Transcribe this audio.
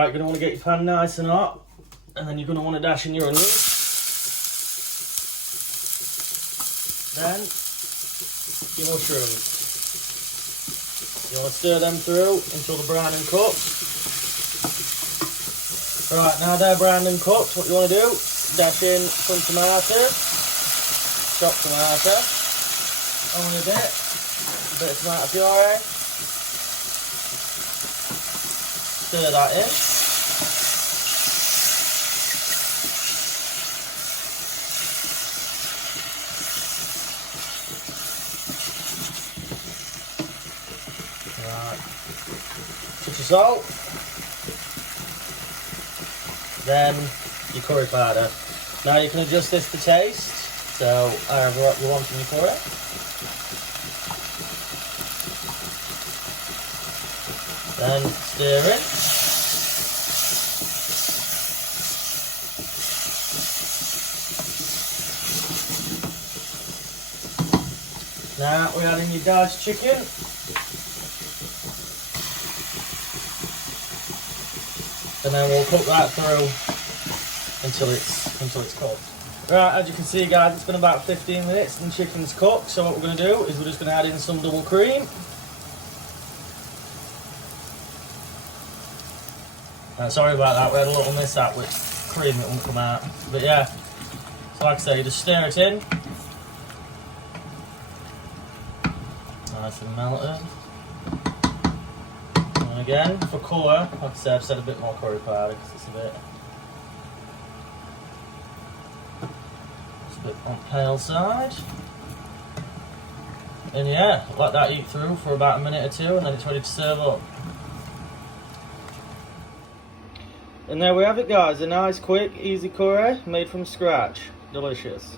Right, you're going to want to get your pan nice and hot, and then you're going to want to dash in your onions. Then, your mushrooms. You want to stir them through until they're brown and cooked. Right, now they're brown and cooked, what you want to do, dash in some tomatoes, chopped tomato, only a bit of tomato puree, stir that in. Right, touch of salt. Then your curry powder. Now you can adjust this to taste, so however what you want in your curry. Then stir it. Now we add in your diced chicken. And then we'll cook that through until it's cooked. Right, as you can see guys, it's been about 15 minutes and the chicken's cooked. So what we're going to do is we're just going to add in some double cream. Sorry about that, we had a little mishap with cream, it won't come out. But yeah, so like I say, you just stir it in. Nice and melted. And again, for colour, like I said, I've said a bit more curry powder because it's a bit on the pale side. And yeah, let that eat through for about a minute or two and then it's ready to serve up. And there we have it guys, a nice, quick, easy curry made from scratch. Delicious.